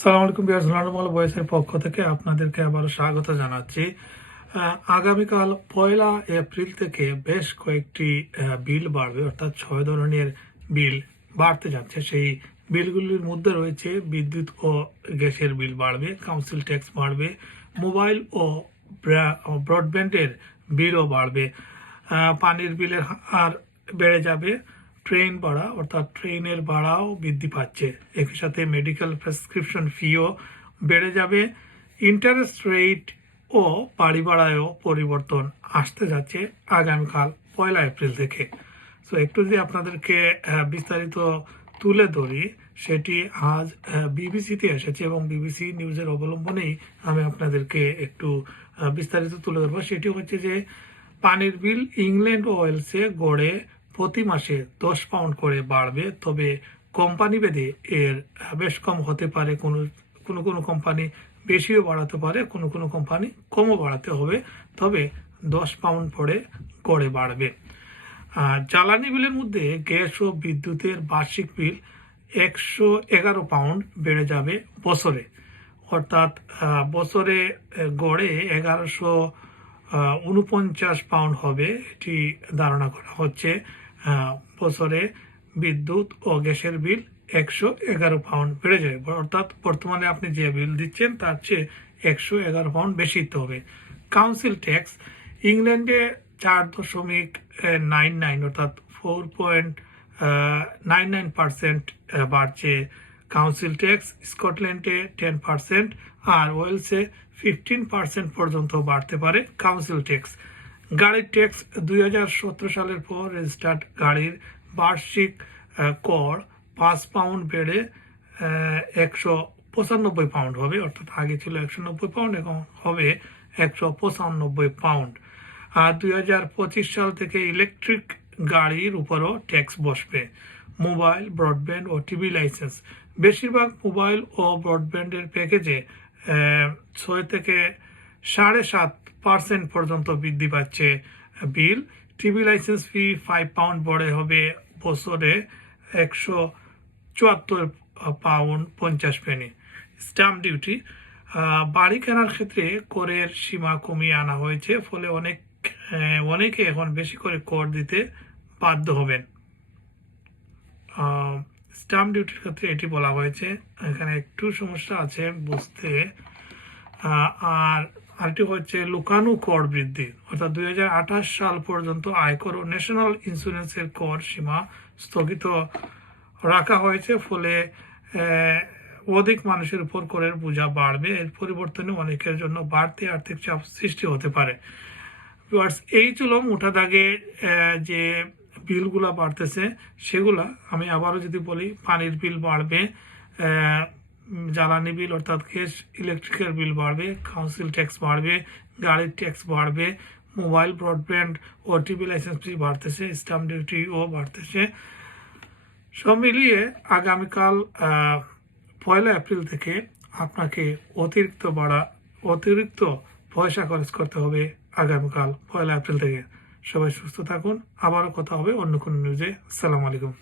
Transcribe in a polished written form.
সালাম আলাইকুম বিয়ার্স, লন্ডন বয়েসের পক্ষ থেকে আপনাদেরকে আবারও স্বাগত জানাচ্ছি। আগামীকাল 1 এপ্রিল থেকে বেশ কয়েকটি বিল বাড়বে, অর্থাৎ 6 ধরনের বিল বাড়তে যাচ্ছে। সেই বিলগুলির মধ্যে রয়েছে বিদ্যুৎ ও গ্যাসের বিল বাড়বে, কাউন্সিল ট্যাক্স বাড়বে, মোবাইল ও ব্রডব্যান্ডের বিলও বাড়বে, পানির বিলের হার বেড়ে যাবে, ট্রেন ভাড়া অর্থাৎ ট্রেনের ভাড়াও বৃদ্ধি পাচ্ছে। একই সাথে মেডিকেল প্রেসক্রিপশন ফিও বেড়ে যাবে, ইন্টারেস্ট রেট ও বাড়ি ভাড়ায়ও পরিবর্তন আসতে যাচ্ছে আগামীকাল 1 এপ্রিল থেকে। সো একটু যদি আপনাদেরকে বিস্তারিত তুলে ধরি, সেটি আজ বিবিসিতে এসেছে এবং বিবিসি নিউজের অবলম্বনেই আমি আপনাদেরকে একটু বিস্তারিত তুলে ধরবো। সেটি হচ্ছে যে পানির বিল ইংল্যান্ড ও ওয়েলসে গড়ে প্রতি মাসে 10 পাউন্ড করে বাড়বে, তবে কোম্পানি ভেদে এর বেশ কম হতে পারে। কোনো কোনো কোম্পানি বেশিও বাড়াতে পারে, কোনো কোনো কোম্পানি কমও বাড়াতে হবে, তবে 10 পাউন্ড পরে গড়ে বাড়বে। জ্বালানি বিলের মধ্যে গ্যাস ও বিদ্যুতের বার্ষিক বিল 111 পাউন্ড বেড়ে যাবে বছরে, অর্থাৎ বছরে গড়ে 1149 পাউন্ড হবে, এটি ধারণা করা হচ্ছে। বছরে বিদ্যুৎ ও গ্যাসের বিল 111 পাউন্ড বেড়ে যাবে, অর্থাৎ বর্তমানে আপনি যে বিল দিচ্ছেন তার চেয়ে 111 পাউন্ড বেশি দিতে হবে। কাউন্সিল ট্যাক্স ইংল্যান্ডে 4.99 অর্থাৎ 4.99% বাড়ছে কাউন্সিল ট্যাক্স, স্কটল্যান্ডে 10% আর ওয়েলসে 15% পর্যন্ত বাড়তে পারে কাউন্সিল ট্যাক্স। গাড়ির ট্যাক্স 2017 সালের পর রেজিস্টার্ড গাড়ির বার্ষিক কর 5 পাউন্ড বেড়ে 195 পাউন্ড হবে, অর্থাৎ আগে ছিল 190 পাউন্ড, এখন হবে 195 পাউন্ড। আর 2025 সাল থেকে ইলেকট্রিক গাড়ির উপরও ট্যাক্স বসবে। মোবাইল, ব্রডব্যান্ড ও টিভি লাইসেন্স, বেশিরভাগ মোবাইল ও ব্রডব্যান্ডের প্যাকেজে 6 থেকে 7.5% পর্যন্ত বৃদ্ধি পাচ্ছে বিল। টিভি লাইসেন্স ফি 5 পাউন্ড বড় হবে, বছরে 174 পাউন্ড 50 পেনি। স্ট্যাম্প ডিউটি, বাড়ি কেনার ক্ষেত্রে করের সীমা কমিয়ে আনা হয়েছে, ফলে অনেকে এখন বেশি করে কর দিতে বাধ্য হবেন। স্ট্যাম্প ডিউটির ক্ষেত্রে এটি বলা হয়েছে, এখানে একটু সমস্যা আছে বুঝতে। আর আরেকটি হচ্ছে লুকানো কর বৃদ্ধি, অর্থাৎ 2028 সাল পর্যন্ত আয়কর ও ন্যাশনাল ইন্স্যুরেন্সের কর সীমা স্থগিত রাখা হয়েছে, ফলে অধিক মানুষের উপর করের বোঝা বাড়বে। এর পরিবর্তনে অনেকের জন্য বাড়তি আর্থিক চাপ সৃষ্টি হতে পারে। এই ছিল মোটা দাগে যে বিলগুলা বাড়তেছে সেগুলা। আমি আবারও যদি বলি, পানির বিল বাড়বে, জ্বালানি বিল অর্থাৎ গ্যাস ইলেকট্রিকের বিল বাড়বে, কাউন্সিল ট্যাক্স বাড়বে, গাড়ির ট্যাক্স বাড়বে, মোবাইল, ব্রডব্যান্ড ও টিভি লাইসেন্স ফি বাড়তেছে, স্ট্যাম্প ডিউটিও বাড়তেছে। সব মিলিয়ে আগামীকাল 1 এপ্রিল থেকে আপনাকে অতিরিক্ত পয়সা খরচ করতে হবে আগামীকাল 1 এপ্রিল থেকে। সবাই সুস্থ থাকুন, আবারও কথা হবে অন্য কোনো নিউজে। আসসালামু আলাইকুম।